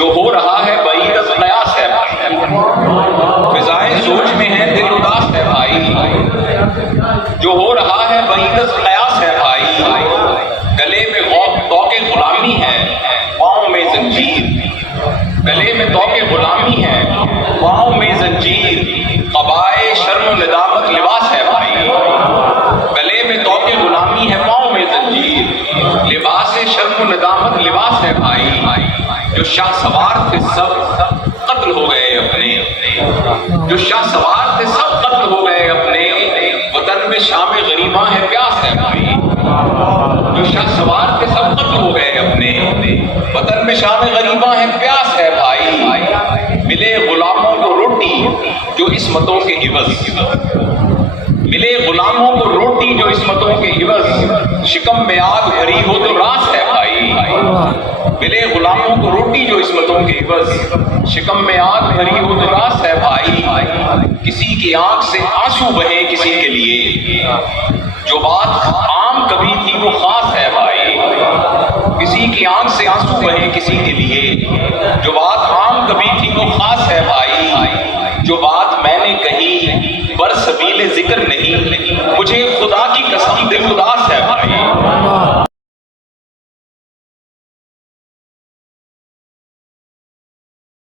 جو ہو رہا ہے بعید از قیاس ہے بھائی، فضائیں سوچ میں ہیں دل اداس ہے بھائی، جو ہو رہا ہے بعید از قیاس ہے بھائی، گلے میں طوق غلامی ہے پاؤں میں زنجیر، گلے میں طوق غلامی ہے پاؤں میں زنجیر، قبائے شرم و ندامت لباس ہے بھائی، گلے میں طوق غلامی ہے پاؤں میں زنجیر، لباس شرم و ندامت لباس ہے بھائی، جو شاہ سوار تھے سب قتل ہو گئے اپنے، جو شاہ سوار تھے سب قتل ہو گئے اپنے، وطن میں شام غریباں ہے پیاس ہے بھائی، جو شاہ سوار تھے سب قتل ہو گئے اپنے، وطن میں شام غریباں ہے پیاس ہے بھائی، ملے غلاموں کو روٹی جو عصمتوں کے عوض، ملے غلاموں کو روٹی جو عصمتوں کے عوض، شکم میں آگ بھری ہو تو راس ہے بھائی، ملے غلاموں کو روٹی جو عصمتوں کے عوض، شکم میں آگ بھری ہو تو راس ہے بھائی، کسی کی آنکھ سے آنسو بہے کسی کے لیے، جو بات عام کبھی تھی وہ خاص ہے بھائی، کسی کی آنکھ سے آنسو بہے کسی کے لیے، جو بات عام کبھی تھی وہ خاص ہے بھائی، جو بات میں نے کہی برسبیل ذکر نہیں، مجھے